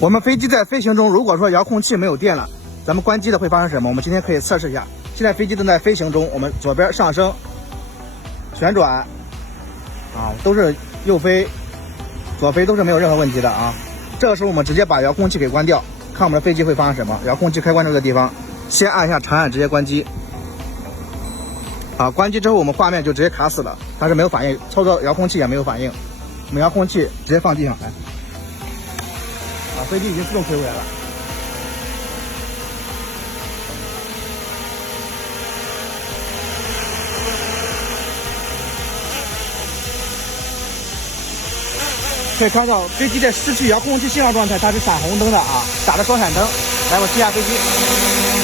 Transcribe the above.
我们飞机在飞行中，如果说遥控器没有电了，咱们关机的会发生什么？我们今天可以测试一下。现在飞机正在飞行中，我们左边上升、旋转，都是右飞、左飞都是没有任何问题的啊。这个时候我们直接把遥控器给关掉，看我们的飞机会发生什么。遥控器开关这个地方，先按一下长按，直接关机。关机之后我们画面就直接卡死了，它是没有反应，操作遥控器也没有反应。我们遥控器直接放地上来。飞机已经自动飞回来了。可以看到飞机在失去遥控器信号状态，它是闪红灯的啊，打着双闪灯。来，我试下飞机。